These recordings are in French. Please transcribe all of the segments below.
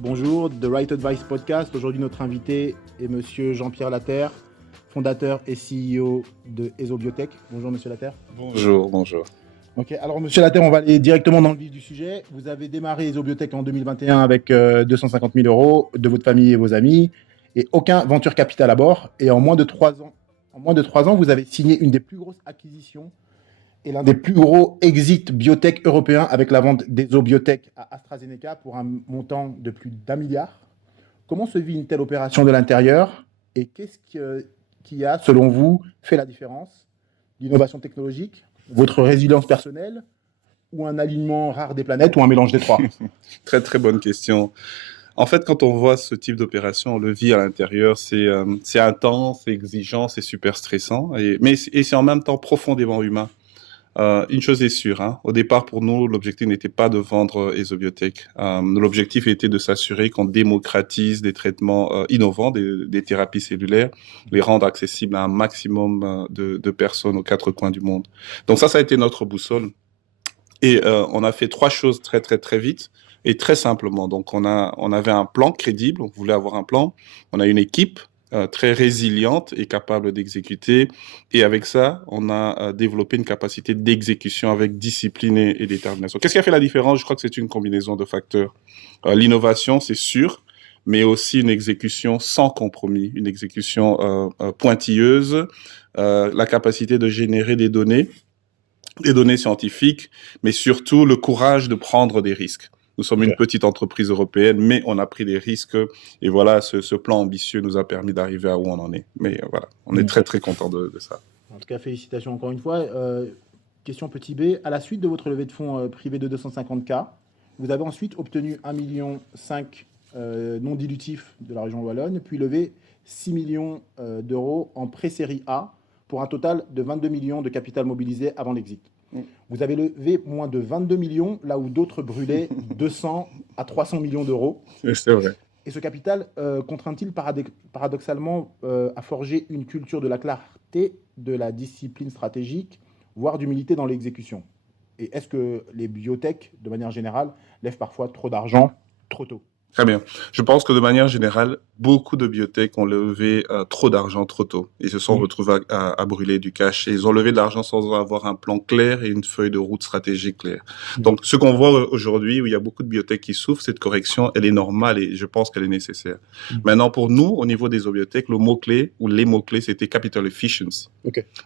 Bonjour, The Right Advice Podcast. Aujourd'hui, notre invité est Monsieur Jean-Pierre Laterre, fondateur et CEO de EsoBiotech. Bonjour, Monsieur Laterre. Bonjour. Ok, alors Monsieur Laterre, on va aller directement dans le vif du sujet. Vous avez démarré EsoBiotech en 2021 avec 250 000 euros de votre famille et vos amis et aucun venture capital à bord. Et en moins de 3 ans, vous avez signé une des plus grosses acquisitions et l'un des plus gros exits biotech européens avec la vente d'EsoBiotech à AstraZeneca pour un montant de plus d'1 milliard. Comment se vit une telle opération de l'intérieur et qu'est-ce qui a, selon vous, fait la différence? L'innovation technologique, votre résilience personnelle ou un alignement rare des planètes ou un mélange des trois? Très très bonne question. En fait, quand on voit ce type d'opération, on le vit à l'intérieur, c'est intense, c'est exigeant, c'est super stressant, mais c'est en même temps profondément humain. Une chose est sûre, hein, au départ pour nous, l'objectif n'était pas de vendre EsoBiotech. L'objectif était de s'assurer qu'on démocratise des traitements innovants, des thérapies cellulaires, les rendre accessibles à un maximum de personnes aux 4 coins du monde. Donc ça a été notre boussole. Et on a fait 3 choses très très très vite et très simplement. Donc on avait un plan crédible, on voulait avoir un plan. On a une équipe très résiliente et capable d'exécuter. Et avec ça, on a développé une capacité d'exécution avec discipline et détermination. Qu'est-ce qui a fait la différence? Je crois que c'est une combinaison de facteurs. L'innovation, c'est sûr, mais aussi une exécution sans compromis, une exécution pointilleuse, la capacité de générer des données scientifiques, mais surtout le courage de prendre des risques. Nous sommes une petite entreprise européenne, mais on a pris des risques. Et voilà, ce plan ambitieux nous a permis d'arriver à où on en est. Mais voilà, on est très, très content de ça. En tout cas, félicitations encore une fois. Question petit b. À la suite de votre levée de fonds privé de 250K, vous avez ensuite obtenu 1,5 million non dilutif de la région Wallonne, puis levé 6 millions d'euros en pré-série A pour un total de 22 millions de capital mobilisé avant l'exit. Vous avez levé moins de 22 millions, là où d'autres brûlaient 200 à 300 millions d'euros. C'est vrai. Et ce capital contraint-il paradoxalement à forger une culture de la clarté, de la discipline stratégique, voire d'humilité dans l'exécution? Et est-ce que les biotech, de manière générale, lèvent parfois trop d'argent trop tôt? Très bien. Je pense que de manière générale, beaucoup de biotech ont levé trop d'argent trop tôt. Ils se sont retrouvés à brûler du cash. Et ils ont levé de l'argent sans avoir un plan clair et une feuille de route stratégique claire. Donc, ce qu'on voit aujourd'hui, où il y a beaucoup de biotech qui souffrent, cette correction, elle est normale et je pense qu'elle est nécessaire. Maintenant, pour nous, au niveau des biotech, le mot-clé ou les mots-clés, c'était capital efficiency.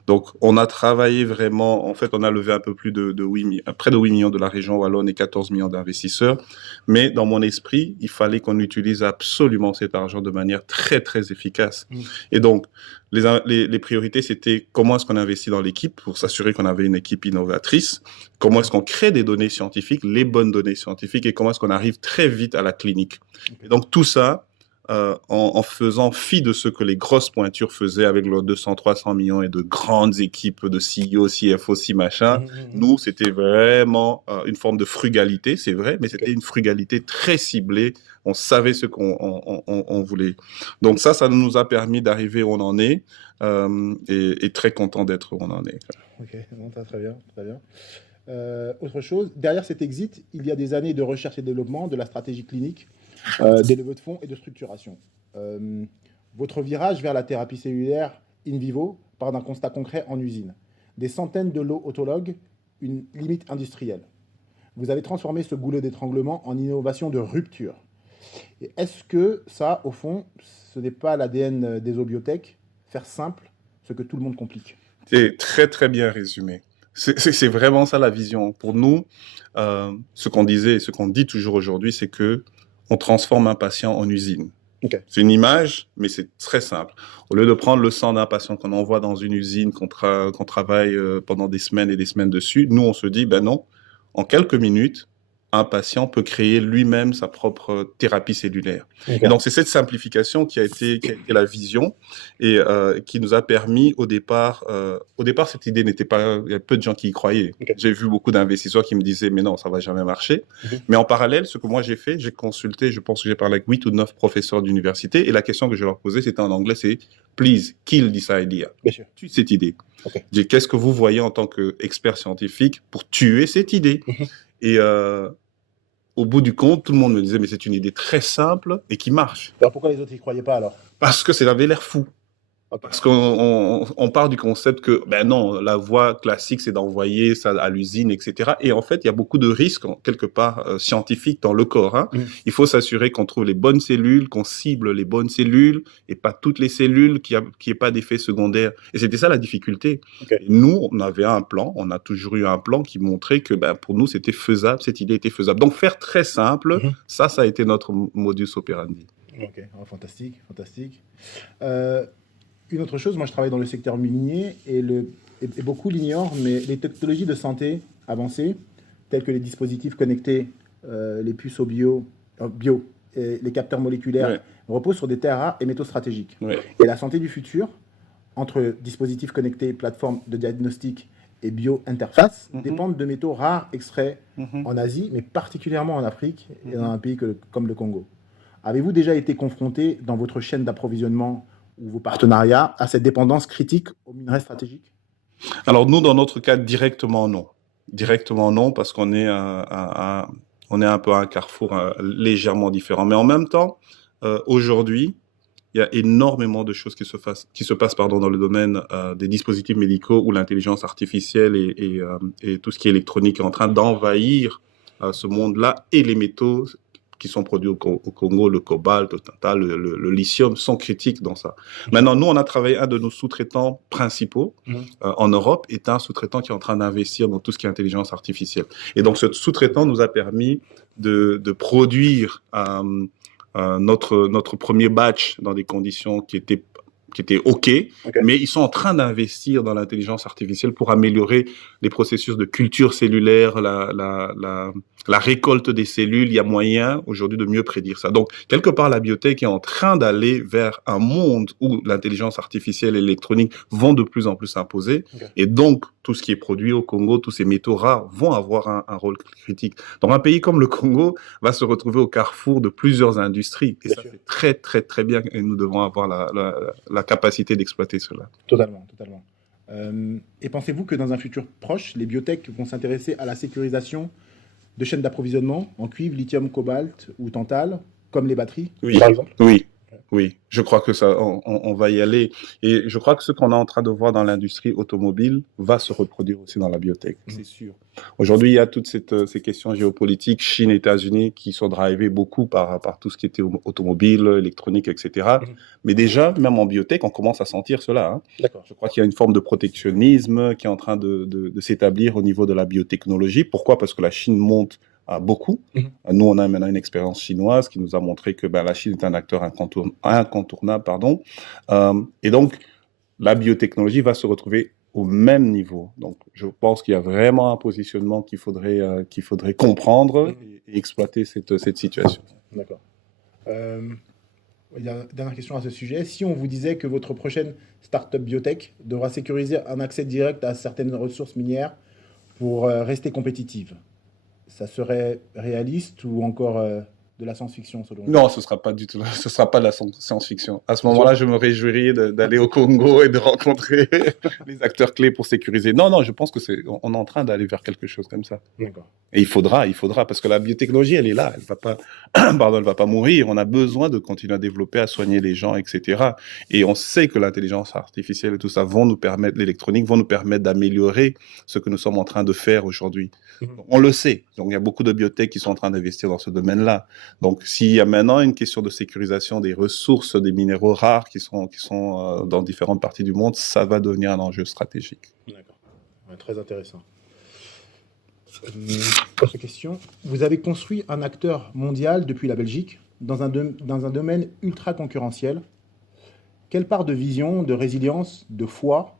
Donc, on a travaillé vraiment, en fait, on a levé un peu plus près de 8 millions de la région Wallonne et 14 millions d'investisseurs. Mais dans mon esprit, il fallait qu'on utilise absolument cet argent de manière très, très efficace. Et donc, les priorités, c'était comment est-ce qu'on investit dans l'équipe pour s'assurer qu'on avait une équipe innovatrice, comment est-ce qu'on crée des données scientifiques, les bonnes données scientifiques, et comment est-ce qu'on arrive très vite à la clinique. Et donc, tout ça, en faisant fi de ce que les grosses pointures faisaient avec leurs 200-300 millions et de grandes équipes de CEO, CFO, machin. Nous, c'était vraiment une forme de frugalité, c'est vrai, mais c'était une frugalité très ciblée. On savait ce qu'on voulait. Donc ça nous a permis d'arriver où on en est et très content d'être où on en est. Ok, bon, très bien, très bien. Autre chose, derrière cet exit, il y a des années de recherche et développement, de la stratégie clinique, des levées de fonds et de structuration. Votre virage vers la thérapie cellulaire in vivo part d'un constat concret en usine. Des centaines de lots autologues, une limite industrielle. Vous avez transformé ce goulot d'étranglement en innovation de rupture. Et est-ce que ça, au fond, ce n'est pas l'ADN des EsoBiotech, faire simple ce que tout le monde complique? C'est très, très bien résumé. C'est vraiment ça la vision. Pour nous, ce qu'on disait et ce qu'on dit toujours aujourd'hui, c'est que on transforme un patient en usine. C'est une image, mais c'est très simple. Au lieu de prendre le sang d'un patient qu'on envoie dans une usine, qu'on travaille pendant des semaines et des semaines dessus, nous, on se dit, ben non, en quelques minutes, un patient peut créer lui-même sa propre thérapie cellulaire. Ok. Et donc, c'est cette simplification qui a été la vision et qui nous a permis au départ, cette idée n'était pas, il y a peu de gens qui y croyaient. Ok. J'ai vu beaucoup d'investisseurs qui me disaient, mais non, ça va jamais marcher. Mais en parallèle, ce que moi j'ai fait, j'ai consulté, je pense que j'ai parlé avec 8 ou 9 professeurs d'université et la question que je leur posais, c'était en anglais, c'est please kill this idea. Bien sûr. Tue cette idée. Ok. Je dis, qu'est-ce que vous voyez en tant qu'expert scientifique pour tuer cette idée? Et au bout du compte, tout le monde me disait, mais c'est une idée très simple et qui marche. Alors pourquoi les autres n'y croyaient pas alors? Parce que ça avait l'air fou. Parce qu'on part du concept que, ben non, la voie classique, c'est d'envoyer ça à l'usine, etc. Et en fait, il y a beaucoup de risques, quelque part, scientifiques dans le corps. Hein. Il faut s'assurer qu'on trouve les bonnes cellules, qu'on cible les bonnes cellules, et pas toutes les cellules, qu'il n'y ait pas d'effet secondaire. Et c'était ça la difficulté. Okay. Et nous, on avait un plan, on a toujours eu un plan qui montrait que, ben, pour nous, c'était faisable, cette idée était faisable. Donc, faire très simple, ça a été notre modus operandi. Ok, oh, fantastique, fantastique. Une autre chose, moi je travaille dans le secteur minier et beaucoup l'ignorent, mais les technologies de santé avancées, telles que les dispositifs connectés, les puces au bio et les capteurs moléculaires, reposent sur des terres rares et métaux stratégiques. Et la santé du futur, entre dispositifs connectés, plateformes de diagnostic et bio-interface, dépendent de métaux rares extraits en Asie, mais particulièrement en Afrique et dans un pays comme le Congo. Avez-vous déjà été confronté dans votre chaîne d'approvisionnement ou vos partenariats à cette dépendance critique aux minerais stratégiques? Alors nous, dans notre cas, directement non. Directement non, parce qu'on est on est un peu à un carrefour légèrement différent. Mais en même temps, aujourd'hui, il y a énormément de choses qui se passent dans le domaine des dispositifs médicaux où l'intelligence artificielle et tout ce qui est électronique est en train d'envahir ce monde-là, et les métaux qui sont produits au Congo, le cobalt, le lithium, sont critiques dans ça. Maintenant, nous, on a travaillé, un de nos sous-traitants principaux en Europe est un sous-traitant qui est en train d'investir dans tout ce qui est intelligence artificielle. Et donc, ce sous-traitant nous a permis de produire notre premier batch dans des conditions qui étaient OK, mais ils sont en train d'investir dans l'intelligence artificielle pour améliorer les processus de culture cellulaire, la récolte des cellules. Il y a moyen aujourd'hui de mieux prédire ça. Donc, quelque part, la biotech est en train d'aller vers un monde où l'intelligence artificielle et l'électronique vont de plus en plus s'imposer. Et donc, tout ce qui est produit au Congo, tous ces métaux rares vont avoir un rôle critique. Donc, un pays comme le Congo va se retrouver au carrefour de plusieurs industries. Et ça, c'est très, très, très bien. Et nous devons avoir la capacité d'exploiter cela. Totalement, totalement. Et pensez-vous que dans un futur proche, les biotech vont s'intéresser à la sécurisation de chaînes d'approvisionnement en cuivre, lithium, cobalt ou tantal, comme les batteries, par exemple? Oui, je crois que ça, on va y aller. Et je crois que ce qu'on est en train de voir dans l'industrie automobile va se reproduire aussi dans la biotech, c'est sûr. Aujourd'hui, il y a toutes ces questions géopolitiques, Chine et États-Unis, qui sont drivées beaucoup par tout ce qui était automobile, électronique, etc. Mais déjà, même en biotech, on commence à sentir cela. Hein. D'accord. Je crois qu'il y a une forme de protectionnisme qui est en train de s'établir au niveau de la biotechnologie. Pourquoi? Parce que la Chine monte beaucoup. Nous, on a maintenant une expérience chinoise qui nous a montré que la Chine est un acteur incontournable. Et donc, la biotechnologie va se retrouver au même niveau. Donc, je pense qu'il y a vraiment un positionnement qu'il faudrait comprendre et exploiter cette situation. D'accord. Dernière question à ce sujet. Si on vous disait que votre prochaine start-up biotech devra sécuriser un accès direct à certaines ressources minières pour rester compétitive, ça serait réaliste ou encore de la science-fiction selon vous? Non, ce sera pas du tout, ce sera pas de la science-fiction. À ce moment-là, je me réjouirais d'aller au Congo et de rencontrer les acteurs clés pour sécuriser. Non, je pense que on est en train d'aller vers quelque chose comme ça. D'accord. Et il faudra, parce que la biotechnologie, elle est là, elle va pas, elle va pas mourir. On a besoin de continuer à développer, à soigner les gens, etc. Et on sait que l'intelligence artificielle et tout ça vont nous permettre, l'électronique vont nous permettre d'améliorer ce que nous sommes en train de faire aujourd'hui. On le sait. Donc, il y a beaucoup de biotech qui sont en train d'investir dans ce domaine-là. Donc, s'il y a maintenant une question de sécurisation des ressources, des minéraux rares qui sont dans différentes parties du monde, ça va devenir un enjeu stratégique. D'accord. Ouais, très intéressant. Autre question. Vous avez construit un acteur mondial depuis la Belgique dans un domaine ultra concurrentiel. Quelle part de vision, de résilience, de foi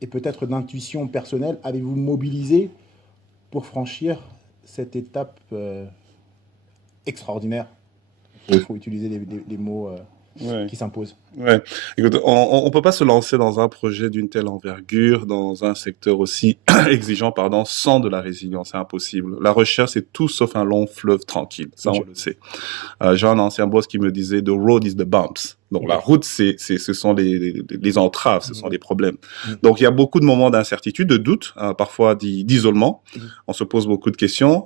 et peut-être d'intuition personnelle avez-vous mobilisé pour franchir cette étape extraordinaire? Il faut utiliser les mots Ouais. qui s'imposent. Ouais. Écoute, on peut pas se lancer dans un projet d'une telle envergure, dans un secteur aussi exigeant, pardon, sans de la résilience. C'est impossible. La recherche, c'est tout sauf un long fleuve tranquille. Ça, Bien on sûr. le sait. J'ai un ancien boss qui me disait, The road is the bumps. Donc, Ok. la route, ce sont les entraves, ce sont les problèmes. Mhm. Donc, il y a beaucoup de moments d'incertitude, de doute, parfois d'isolement. Mhm. On se pose beaucoup de questions.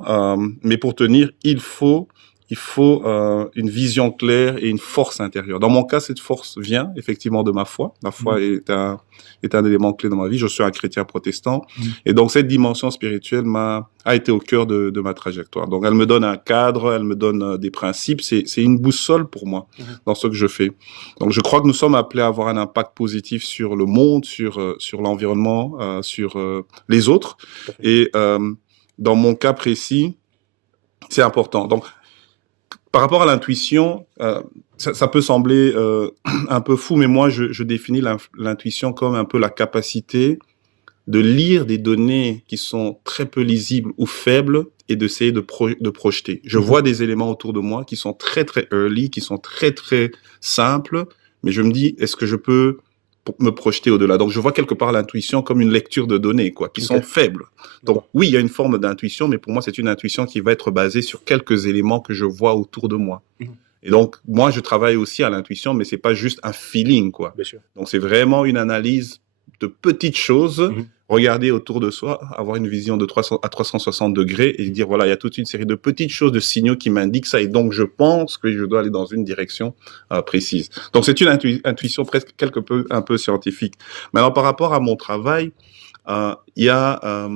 Mais pour tenir, il faut une vision claire et une force intérieure. Dans mon cas, cette force vient effectivement de ma foi. La foi est un élément clé dans ma vie. Je suis un chrétien protestant. Et donc, cette dimension spirituelle a été au cœur de ma trajectoire. Donc, elle me donne un cadre, elle me donne des principes. C'est une boussole pour moi dans ce que je fais. Donc, je crois que nous sommes appelés à avoir un impact positif sur le monde, sur l'environnement, sur les autres. Et dans mon cas précis, c'est important. Donc, par rapport à l'intuition, ça peut sembler un peu fou, mais moi, je définis l'intuition comme un peu la capacité de lire des données qui sont très peu lisibles ou faibles et d'essayer de projeter. Je vois des éléments autour de moi qui sont très, très early, qui sont très, très simples, mais je me dis, est-ce que je peux me projeter au-delà? Donc, je vois quelque part l'intuition comme une lecture de données, qui sont faibles. Donc, oui, il y a une forme d'intuition, mais pour moi, c'est une intuition qui va être basée sur quelques éléments que je vois autour de moi. Et donc, moi, je travaille aussi à l'intuition, mais c'est pas juste un feeling, Bien sûr. Donc, c'est vraiment une analyse de petites choses, regarder autour de soi, avoir une vision de 360 degrés et dire, voilà, il y a toute une série de petites choses, de signaux qui m'indiquent ça, et donc je pense que je dois aller dans une direction précise. Donc, c'est une intuition presque un peu scientifique. Maintenant, par rapport à mon travail, il y a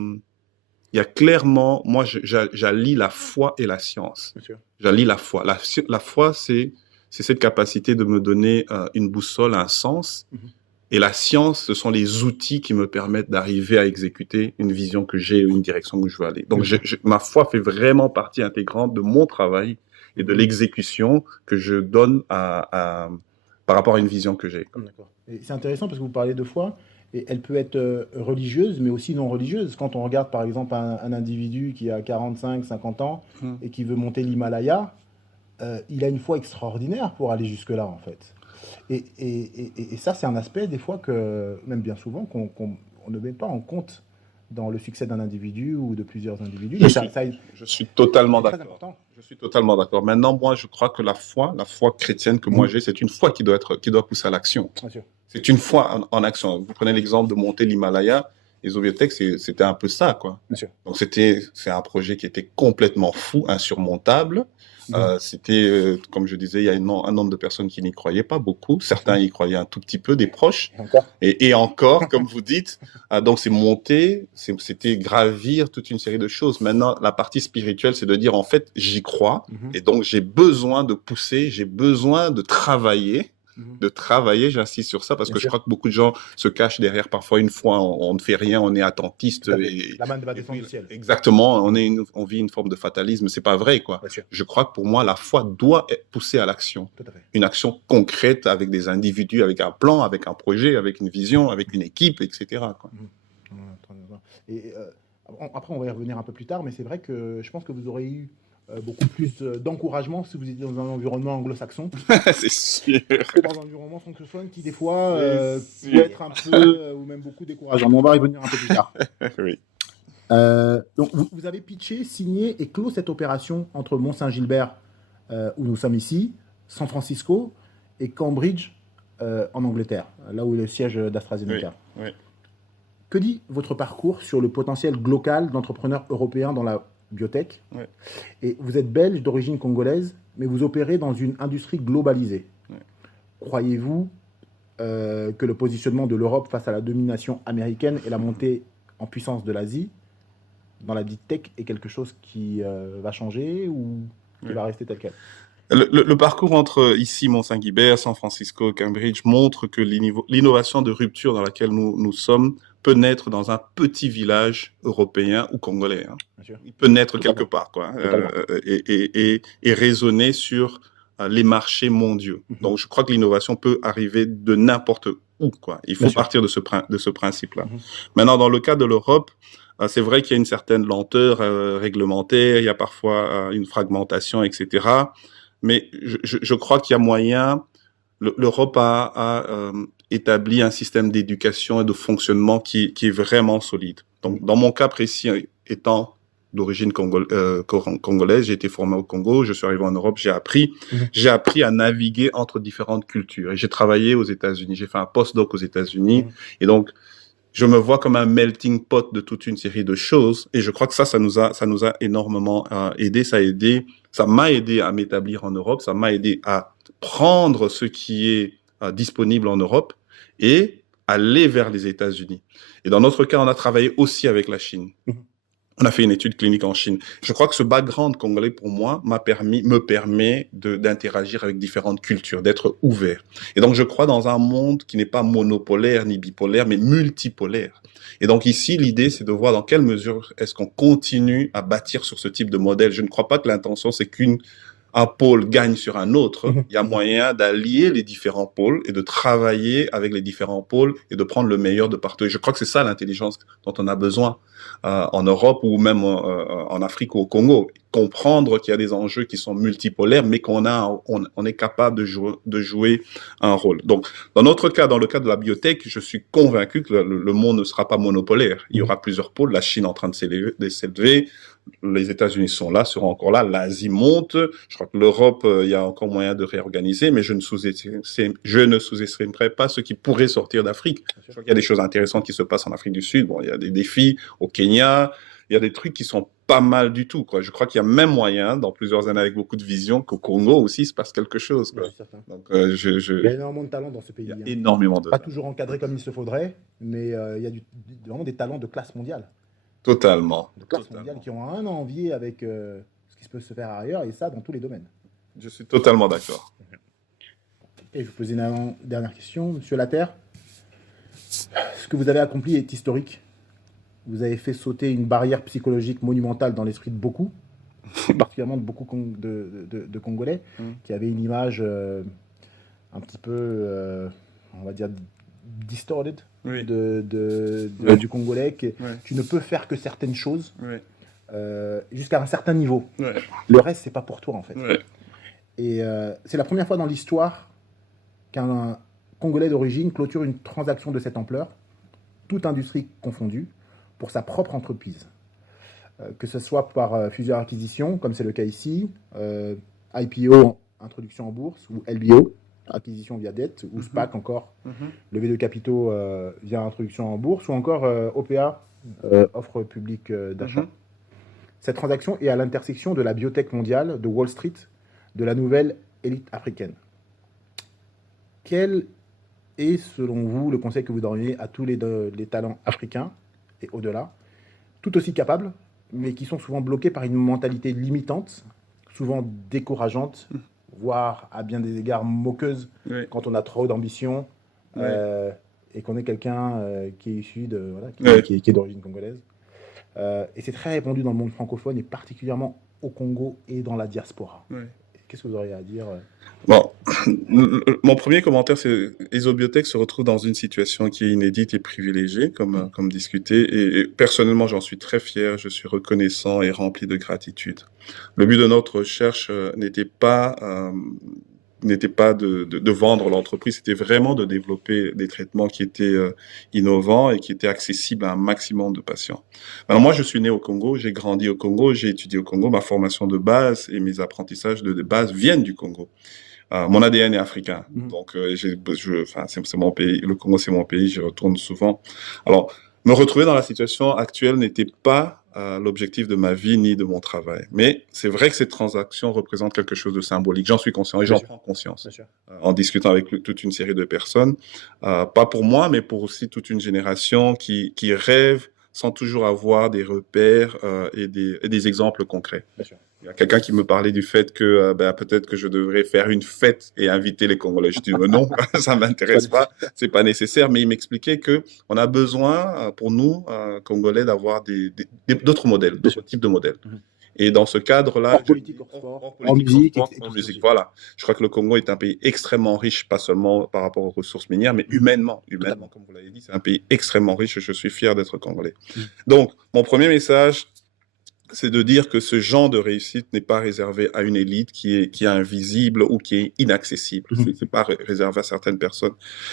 clairement, moi, j'allie la foi et la science. Bien sûr. J'allie la foi. La foi, c'est cette capacité de me donner une boussole, un sens. Et la science, ce sont les outils qui me permettent d'arriver à exécuter une vision que j'ai, une direction où je veux aller. Donc, ma foi fait vraiment partie intégrante de mon travail et de l'exécution que je donne par rapport à une vision que j'ai. D'accord. Et c'est intéressant parce que vous parlez de foi, et elle peut être religieuse, mais aussi non religieuse. Quand on regarde par exemple un individu qui a 45, 50 ans et qui veut monter l'Himalaya, il a une foi extraordinaire pour aller jusque-là, en fait. Et ça, c'est un aspect, des fois, même bien souvent, qu'on ne met pas en compte dans le succès d'un individu ou de plusieurs individus. Je suis totalement c'est très d'accord. important. Je suis totalement d'accord. Maintenant, moi, je crois que la foi chrétienne que moi j'ai, c'est une foi qui doit pousser à l'action. Bien sûr. C'est une foi en action. Vous prenez l'exemple de monter l'Himalaya. Les Obiotech, c'était un peu ça, Bien sûr. Donc, c'est un projet qui était complètement fou, insurmontable. C'était, comme je disais, il y a un nombre de personnes qui n'y croyaient pas beaucoup. Certains y croyaient un tout petit peu, des proches. Et encore, comme vous dites, donc c'est monter, c'était gravir toute une série de choses. Maintenant, la partie spirituelle, c'est de dire, en fait, j'y crois. Et donc, j'ai besoin de pousser, j'ai besoin de travailler. J'insiste sur ça, parce que je crois que beaucoup de gens se cachent derrière parfois une foi, on ne fait rien, on est attentiste. La manne va descendre du ciel. Exactement, on vit une forme de fatalisme, c'est pas vrai, Je crois que pour moi, la foi doit pousser à l'action. Une action concrète avec des individus, avec un plan, avec un projet, avec une vision, avec une équipe, etc. Et après, on va y revenir un peu plus tard, mais c'est vrai que je pense que vous aurez eu beaucoup plus d'encouragement si vous étiez dans un environnement anglo-saxon. C'est sûr. Que dans un environnement francophone qui, des fois, peut être un peu ou même beaucoup décourageant. Mais on va y revenir un peu plus tard. Oui. Donc, vous avez pitché, signé et clos cette opération entre Mont-Saint-Gilbert, où nous sommes ici, San Francisco, et Cambridge, en Angleterre, là où est le siège d'AstraZeneca. Oui. Que dit votre parcours sur le potentiel global d'entrepreneurs européens dans la biotech? Et vous êtes belge d'origine congolaise, mais vous opérez dans une industrie globalisée. Croyez-vous que le positionnement de l'Europe face à la domination américaine et la montée en puissance de l'Asie dans la deep tech est quelque chose qui va changer ou qui va rester tel quel? Le parcours entre ici, Mont-Saint-Guibert, San Francisco, Cambridge montre que l'innovation de rupture dans laquelle nous sommes peut naître dans un petit village européen ou congolais. Il peut naître quelque part, et résonner sur les marchés mondiaux. Donc, je crois que l'innovation peut arriver de n'importe où, Il faut partir de ce principe-là. Maintenant, dans le cas de l'Europe, C'est vrai qu'il y a une certaine lenteur réglementaire, il y a parfois une fragmentation, etc. Mais je crois qu'il y a moyen. L'Europe a établi un système d'éducation et de fonctionnement qui est vraiment solide. Donc, dans mon cas précis, étant d'origine congolaise, j'ai été formé au Congo, je suis arrivé en Europe, j'ai appris à naviguer entre différentes cultures. Et j'ai travaillé aux États-Unis, j'ai fait un postdoc aux États-Unis. Et donc, je me vois comme un melting pot de toute une série de choses. Et je crois que ça nous a énormément aidé. Ça m'a aidé à m'établir en Europe. Ça m'a aidé à prendre ce qui est disponible en Europe et aller vers les États-Unis. Et dans notre cas, on a travaillé aussi avec la Chine. On a fait une étude clinique en Chine. Je crois que ce background congolais, pour moi, me permet d'interagir avec différentes cultures, d'être ouvert. Et donc, je crois dans un monde qui n'est pas monopolaire ni bipolaire, mais multipolaire. Et donc, ici, l'idée, c'est de voir dans quelle mesure est-ce qu'on continue à bâtir sur ce type de modèle. Je ne crois pas que l'intention, c'est un pôle gagne sur un autre. Il y a moyen d'allier les différents pôles et de travailler avec les différents pôles et de prendre le meilleur de partout. Et je crois que c'est ça l'intelligence dont on a besoin en Europe ou même en Afrique ou au Congo. Comprendre qu'il y a des enjeux qui sont multipolaires, mais on est capable de jouer un rôle. Donc, dans notre cas, dans le cas de la biotech, je suis convaincu que le monde ne sera pas monopolaire. Il y aura plusieurs pôles. La Chine est en train de s'élever. Les États-Unis sont là, seront encore là. L'Asie monte. Je crois que l'Europe, il y a encore moyen de réorganiser, mais je ne sous-estimerai pas ce qui pourrait sortir d'Afrique. Je crois qu'il y a des choses intéressantes qui se passent en Afrique du Sud. Bon, il y a des défis au Kenya. Il y a des trucs qui sont pas mal du tout, quoi. Je crois qu'il y a même moyen, dans plusieurs années avec beaucoup de vision, qu'au Congo aussi il se passe quelque chose, quoi. Donc, il y a énormément de talents dans ce pays. Il y a énormément de pas toujours encadré comme il se faudrait, mais il y a vraiment des talents de classe mondiale. Totalement. De classe mondiale qui ont un envie avec ce qui peut se faire ailleurs, et ça dans tous les domaines. Je suis totalement d'accord. Et je vous pose une dernière question, Monsieur Laterre. Ce que vous avez accompli est historique. Vous avez fait sauter une barrière psychologique monumentale dans l'esprit de beaucoup, particulièrement de beaucoup de Congolais, qui avaient une image un petit peu, on va dire, distorted du Congolais. Tu ne peux faire que certaines choses jusqu'à un certain niveau. Le reste, c'est pas pour toi, en fait. Et c'est la première fois dans l'histoire qu'un Congolais d'origine clôture une transaction de cette ampleur, toute industrie confondue, pour sa propre entreprise. Que ce soit par fusion-acquisition, comme c'est le cas ici, IPO, introduction en bourse, ou LBO, acquisition via dette, ou SPAC encore, levée de capitaux via introduction en bourse, ou encore OPA, offre publique d'achat. Cette transaction est à l'intersection de la biotech mondiale, de Wall Street, de la nouvelle élite africaine. Quel est, selon vous, le conseil que vous donneriez à tous les talents africains et au-delà, tout aussi capables, mais qui sont souvent bloqués par une mentalité limitante, souvent décourageante, voire à bien des égards moqueuse, quand on a trop d'ambition et qu'on est quelqu'un qui est issu qui est d'origine congolaise. Et c'est très répandu dans le monde francophone, et particulièrement au Congo et dans la diaspora. Qu'est-ce que vous auriez à dire Bon, mon premier commentaire, c'est ESOBiotech se retrouve dans une situation qui est inédite et privilégiée, comme discuté. Et personnellement, j'en suis très fier, je suis reconnaissant et rempli de gratitude. Le but de notre recherche n'était pas de vendre l'entreprise, c'était vraiment de développer des traitements qui étaient innovants et qui étaient accessibles à un maximum de patients. Alors moi, je suis né au Congo, j'ai grandi au Congo, j'ai étudié au Congo, ma formation de base et mes apprentissages de base viennent du Congo. Mon ADN est africain, donc c'est mon pays, le Congo c'est mon pays, j'y retourne souvent. Alors, me retrouver dans la situation actuelle n'était pas l'objectif de ma vie ni de mon travail. Mais c'est vrai que cette transaction représente quelque chose de symbolique. J'en suis conscient et j'en prends conscience en discutant avec toute une série de personnes. Pas pour moi, mais pour aussi toute une génération qui rêve sans toujours avoir des repères et des exemples concrets. Il y a quelqu'un qui me parlait du fait que peut-être que je devrais faire une fête et inviter les Congolais. Je dis non, ça m'intéresse pas, c'est pas nécessaire. Mais il m'expliquait que on a besoin, pour nous Congolais, d'avoir d'autres modèles, d'autres types de modèles. Et dans ce cadre-là, Hors politique, hors sport, hors musique, hors musique, voilà. Je crois que le Congo est un pays extrêmement riche, pas seulement par rapport aux ressources minières, mais humainement, comme vous l'avez dit, c'est un pays extrêmement riche et je suis fier d'être congolais. Donc, mon premier message, c'est de dire que ce genre de réussite n'est pas réservé à une élite qui est invisible ou qui est inaccessible. C'est pas réservé à certaines personnes.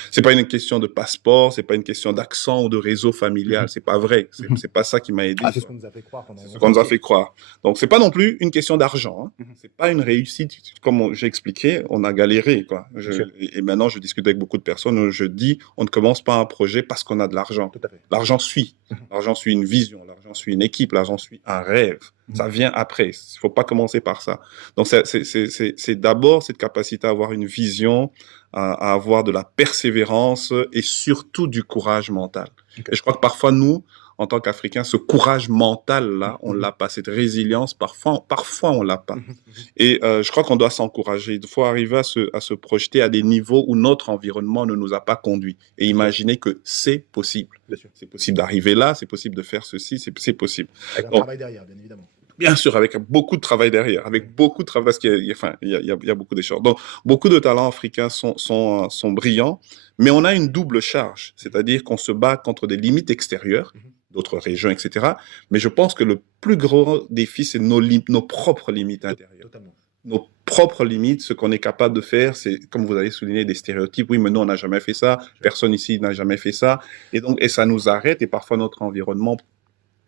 C'est pas une question de passeport, c'est pas une question d'accent ou de réseau familial. C'est pas vrai. C'est pas ça qui m'a aidé. C'est ce qu'on nous a fait croire. C'est ce qu'on nous a fait croire. Donc, c'est pas non plus une question d'argent. C'est pas une réussite. Comme j'ai expliqué, on a galéré, quoi. Et maintenant, je discute avec beaucoup de personnes où je dis, on ne commence pas un projet parce qu'on a de l'argent. Tout à fait. L'argent suit. L'argent suit une vision. L'argent suit une équipe. L'argent suit un rêve. Ça vient après. Il faut pas commencer par ça. Donc, c'est d'abord cette capacité à avoir une vision, à avoir de la persévérance et surtout du courage mental. Et je crois que parfois, nous, en tant qu'Africains, ce courage mental-là, on l'a pas. Cette résilience, parfois on l'a pas. Et je crois qu'on doit s'encourager. Il faut arriver à se projeter à des niveaux où notre environnement ne nous a pas conduits. Et imaginer que c'est possible. C'est possible d'arriver là, c'est possible de faire ceci, c'est possible. Avec un travail derrière, bien évidemment. Bien sûr, avec beaucoup de travail derrière, avec beaucoup de travail, parce qu'il y a beaucoup d'échanges. Donc, beaucoup de talents africains sont brillants, mais on a une double charge, c'est-à-dire qu'on se bat contre des limites extérieures, d'autres régions, etc. Mais je pense que le plus gros défi, c'est nos propres limites intérieures. Totalement. Nos propres limites, ce qu'on est capable de faire, c'est, comme vous avez souligné, des stéréotypes. Oui, mais nous, on n'a jamais fait ça. Personne ici n'a jamais fait ça. Et ça nous arrête. Et parfois, notre environnement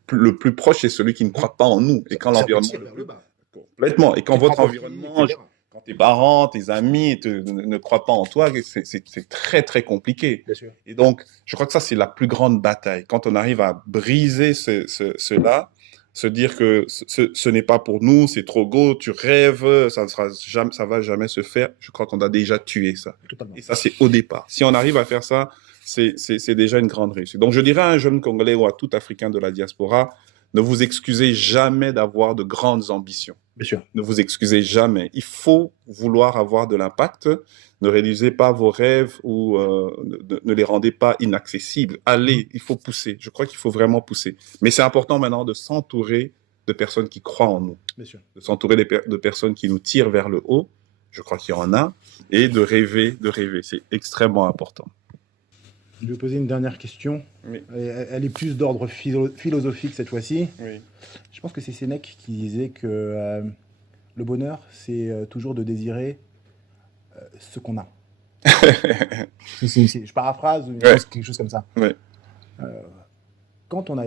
le plus proche, c'est celui qui ne croit pas en nous. Et quand l'environnement... Complètement. Et quand votre environnement, quand tes parents, tes amis ne croient pas en toi, c'est très, très compliqué. Bien sûr. Et donc, je crois que ça, c'est la plus grande bataille. Quand on arrive à briser cela, se dire que ce n'est pas pour nous, c'est trop beau, tu rêves, ça va jamais se faire, je crois qu'on a déjà tué ça. Totalement. Et ça, c'est au départ. Si on arrive à faire ça, c'est déjà une grande réussite. Donc, je dirais à un jeune Congolais ou à tout Africain de la diaspora, ne vous excusez jamais d'avoir de grandes ambitions. Bien sûr. Ne vous excusez jamais. Il faut vouloir avoir de l'impact. Ne réalisez pas vos rêves ou ne les rendez pas inaccessibles. Allez, il faut pousser. Je crois qu'il faut vraiment pousser. Mais c'est important maintenant de s'entourer de personnes qui croient en nous. Bien sûr. De s'entourer de personnes qui nous tirent vers le haut. Je crois qu'il y en a. Et de rêver. C'est extrêmement important. Je vais poser une dernière question. Oui. Elle est plus d'ordre philosophique cette fois-ci. Oui. Je pense que c'est Sénèque qui disait que le bonheur, c'est toujours de désirer ce qu'on a. Je paraphrase quelque chose comme ça. Ouais. Quand on a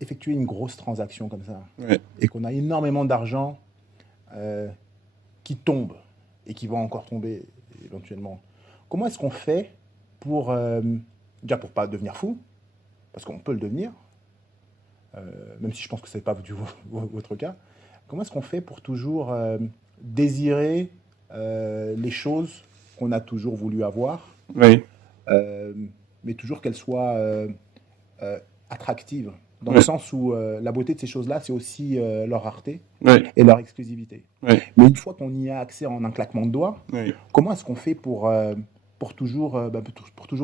effectué une grosse transaction comme ça, Ouais. et qu'on a énormément d'argent qui tombe et qui va encore tomber éventuellement, comment est-ce qu'on fait pour, déjà pour pas devenir fou, parce qu'on peut le devenir, même si je pense que ce n'est pas votre cas, comment est-ce qu'on fait pour toujours désirer les choses qu'on a toujours voulu avoir, Oui. mais toujours qu'elles soient attractives, dans le sens où la beauté de ces choses-là, c'est aussi leur rareté et leur exclusivité. Mais une fois qu'on y a accès en un claquement de doigts, comment est-ce qu'on fait pour toujours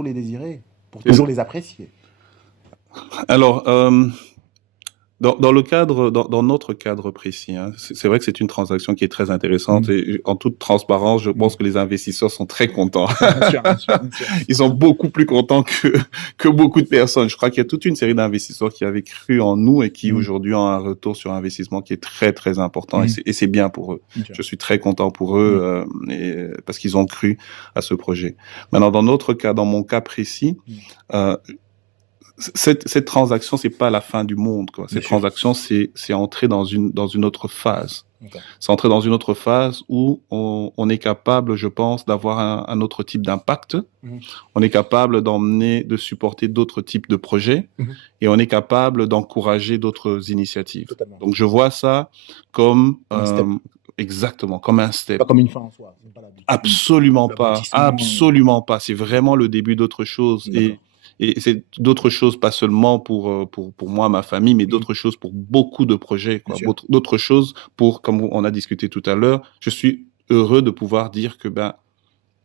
les désirer, pour toujours les apprécier? Alors, dans notre cadre précis, hein, c'est vrai que c'est une transaction qui est très intéressante et en toute transparence, je pense que les investisseurs sont très contents. Bien sûr. Ils sont beaucoup plus contents que beaucoup de personnes. Je crois qu'il y a toute une série d'investisseurs qui avaient cru en nous et qui aujourd'hui ont un retour sur investissement qui est très, très important et c'est bien pour eux. Je suis très content pour eux parce qu'ils ont cru à ce projet. Maintenant, dans mon cas précis, cette transaction, c'est pas la fin du monde, quoi. Cette transaction, c'est entrer dans une autre phase. C'est entrer dans une autre phase où on est capable, je pense, d'avoir un autre type d'impact. On est capable de supporter d'autres types de projets et on est capable d'encourager d'autres initiatives. Totalement. Donc, je vois ça comme un step. Exactement, comme un step. Pas comme une fin en soi. Absolument pas. C'est vraiment le début d'autre chose. Et c'est d'autres choses, pas seulement pour moi, ma famille, mais d'autres choses pour beaucoup de projets, quoi. D'autres choses pour, comme on a discuté tout à l'heure, je suis heureux de pouvoir dire que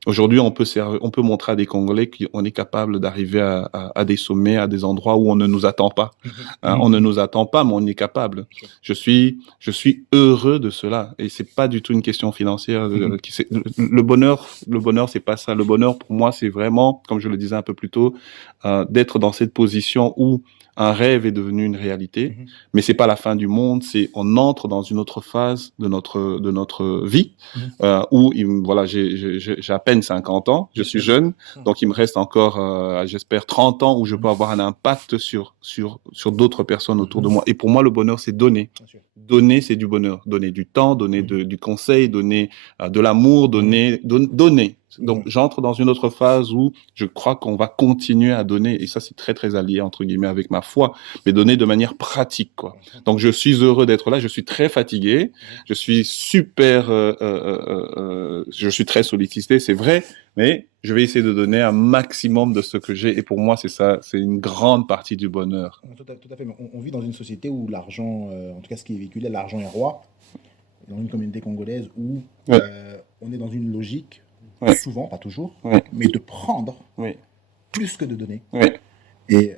Aujourd'hui, on peut montrer à des Congolais qu'on est capable d'arriver à des sommets, à des endroits où on ne nous attend pas. On ne nous attend pas, mais on est capable. Je suis heureux de cela. Et c'est pas du tout une question financière. Le bonheur, c'est pas ça. Le bonheur, pour moi, c'est vraiment, comme je le disais un peu plus tôt, d'être dans cette position où un rêve est devenu une réalité, mais c'est pas la fin du monde. C'est on entre dans une autre phase de notre vie où voilà, j'ai à peine 50 ans, je suis jeune, donc il me reste encore, j'espère, 30 ans où je peux avoir un impact sur d'autres personnes autour de moi. Et pour moi, le bonheur, c'est donner. Donner, c'est du bonheur. Donner du temps, donner du conseil, donner de l'amour, donner. Donc, j'entre dans une autre phase où je crois qu'on va continuer à donner, et ça, c'est très, très allié, entre guillemets, avec ma foi, mais donner de manière pratique, quoi. Donc, je suis heureux d'être là, je suis très fatigué, je suis super, je suis très sollicité, c'est vrai, mais je vais essayer de donner un maximum de ce que j'ai, et pour moi, c'est ça, c'est une grande partie du bonheur. Tout à fait. Mais on vit dans une société où l'argent, en tout cas ce qui est véhiculé, l'argent est roi, dans une communauté congolaise où on est dans une logique, souvent, pas toujours, mais de prendre plus que de donner. Et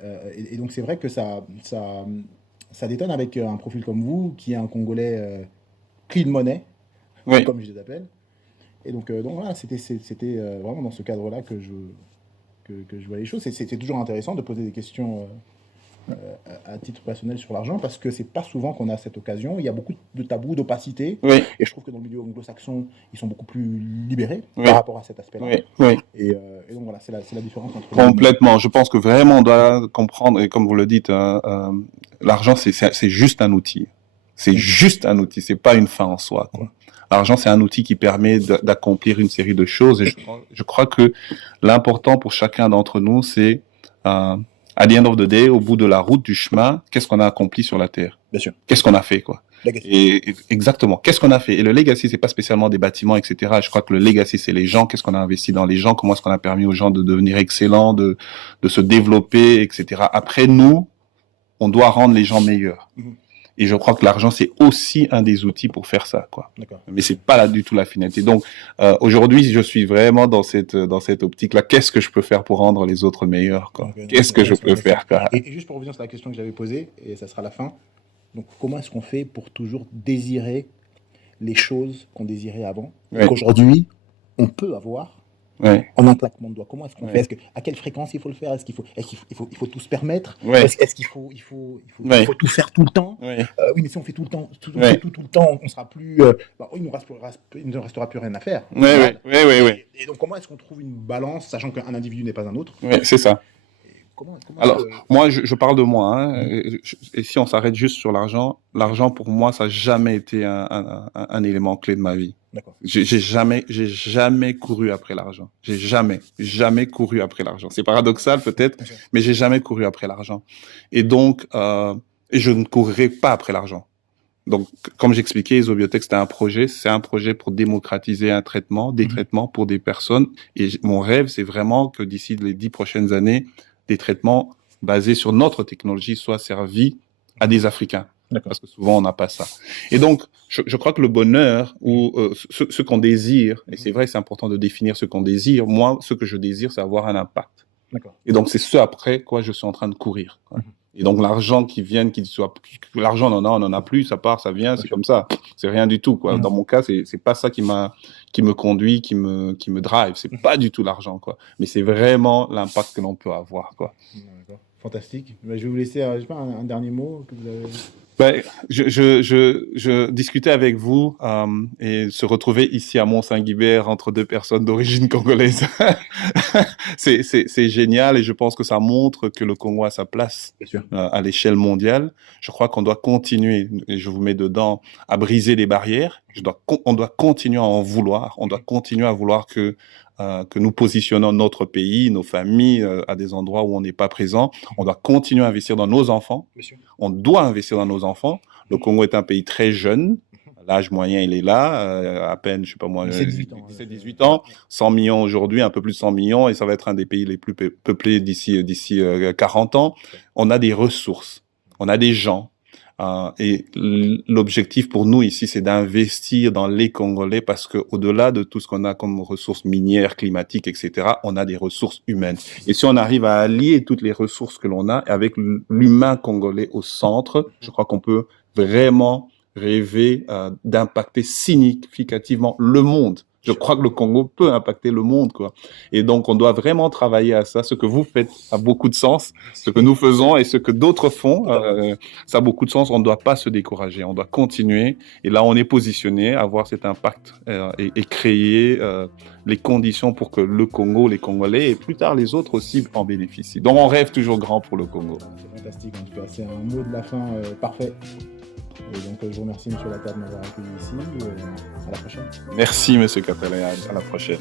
donc c'est vrai que ça détonne avec un profil comme vous, qui est un Congolais clean money, comme je les appelle. Et donc voilà, c'était vraiment dans ce cadre-là que je vois les choses. C'est toujours intéressant de poser des questions à titre personnel sur l'argent, parce que c'est pas souvent qu'on a cette occasion. Il y a beaucoup de tabous, d'opacité, et je trouve que dans le milieu anglo-saxon, ils sont beaucoup plus libérés par rapport à cet aspect-là. Et donc voilà, c'est la différence entre... Complètement. Je pense que vraiment on doit comprendre, et comme vous le dites, l'argent, c'est juste un outil. C'est juste un outil, c'est pas une fin en soi, quoi. L'argent, c'est un outil qui permet d'accomplir une série de choses, et je crois que l'important pour chacun d'entre nous, c'est at the end of the day, au bout de la route du chemin, qu'est-ce qu'on a accompli sur la terre? Bien sûr. Qu'est-ce qu'on a fait, quoi? Et exactement. Qu'est-ce qu'on a fait? Et le legacy, c'est pas spécialement des bâtiments, etc. Je crois que le legacy, c'est les gens. Qu'est-ce qu'on a investi dans les gens? Comment est-ce qu'on a permis aux gens de devenir excellents, de se développer, etc. Après, nous, on doit rendre les gens meilleurs. Et je crois que l'argent, c'est aussi un des outils pour faire ça, quoi. Mais c'est pas là du tout la finalité. Donc, aujourd'hui, je suis vraiment dans cette optique-là. Qu'est-ce que je peux faire pour rendre les autres meilleurs, quoi? Qu'est-ce que je peux faire, quoi? Et juste pour revenir sur la question que j'avais posée, et ça sera la fin. Donc, comment est-ce qu'on fait pour toujours désirer les choses qu'on désirait avant, qu'aujourd'hui, on peut avoir en un claquement de doigts? Comment est-ce qu'on fait? À quelle fréquence il faut le faire? Est-ce qu'il faut tout se permettre? Est-ce qu'il faut tout faire tout le temps? Oui, mais si on fait tout le temps, tout le temps, on sera plus... il ne restera plus rien à faire. Et donc, comment est-ce qu'on trouve une balance, sachant qu'un individu n'est pas un autre? C'est ça. Alors, moi, je parle de moi, hein, et si on s'arrête juste sur l'argent, pour moi, ça n'a jamais été un élément clé de ma vie. J'ai jamais couru après l'argent. J'ai jamais couru après l'argent. C'est paradoxal peut-être, mais j'ai jamais couru après l'argent. Et donc, et je ne courrai pas après l'argent. Donc, comme j'expliquais, Isobiotech, c'est un projet pour démocratiser un traitement, des traitements pour des personnes. Et mon rêve, c'est vraiment que d'ici les 10 prochaines années, des traitements basés sur notre technologie soient servis à des Africains. Parce que souvent, on n'a pas ça. Et donc, je crois que le bonheur, ou ce qu'on désire, et c'est vrai, c'est important de définir ce qu'on désire. Moi, ce que je désire, c'est avoir un impact. Et donc, c'est ce après quoi je suis en train de courir. Et donc, l'argent qui vient, l'argent, on n'en a plus, ça part, ça vient, c'est comme ça. C'est rien du tout, quoi. Dans mon cas, c'est pas ça qui me conduit, qui me drive. C'est pas du tout l'argent, quoi. Mais c'est vraiment l'impact que l'on peut avoir, quoi. Fantastique. Je vais vous laisser, je sais pas, un dernier mot que vous avez... Je discutais avec vous et se retrouver ici à Mont-Saint-Guibert entre deux personnes d'origine congolaise, c'est génial, et je pense que ça montre que le Congo a sa place à l'échelle mondiale. Je crois qu'on doit continuer, et je vous mets dedans, à briser les barrières. On doit continuer à en vouloir. On doit continuer à vouloir que nous positionnons notre pays, nos familles à des endroits où on n'est pas présent. On doit continuer à investir dans nos enfants. On doit investir dans nos enfants. Le Congo est un pays très jeune. L'âge moyen, il est là, à peine, je sais pas moi, 17-18 ans, 100 millions aujourd'hui, un peu plus de 100 millions, et ça va être un des pays les plus peuplés d'ici 40 ans. On a des ressources, on a des gens, Et l'objectif pour nous ici, c'est d'investir dans les Congolais parce que au-delà de tout ce qu'on a comme ressources minières, climatiques, etc., on a des ressources humaines. Et si on arrive à allier toutes les ressources que l'on a avec l'humain congolais au centre, je crois qu'on peut vraiment rêver d'impacter significativement le monde. Je crois que le Congo peut impacter le monde, quoi. Et donc, on doit vraiment travailler à ça. Ce que vous faites a beaucoup de sens. Ce que nous faisons et ce que d'autres font, ça a beaucoup de sens. On ne doit pas se décourager. On doit continuer. Et là, on est positionné à avoir cet impact et créer les conditions pour que le Congo, les Congolais et plus tard les autres aussi en bénéficient. Donc, on rêve toujours grand pour le Congo. C'est fantastique, en tout cas. C'est un mot de la fin parfait. Et donc, je vous remercie, Monsieur Latta, de m'avoir accueilli ici. À la prochaine. Merci, Monsieur Catalan. À la prochaine.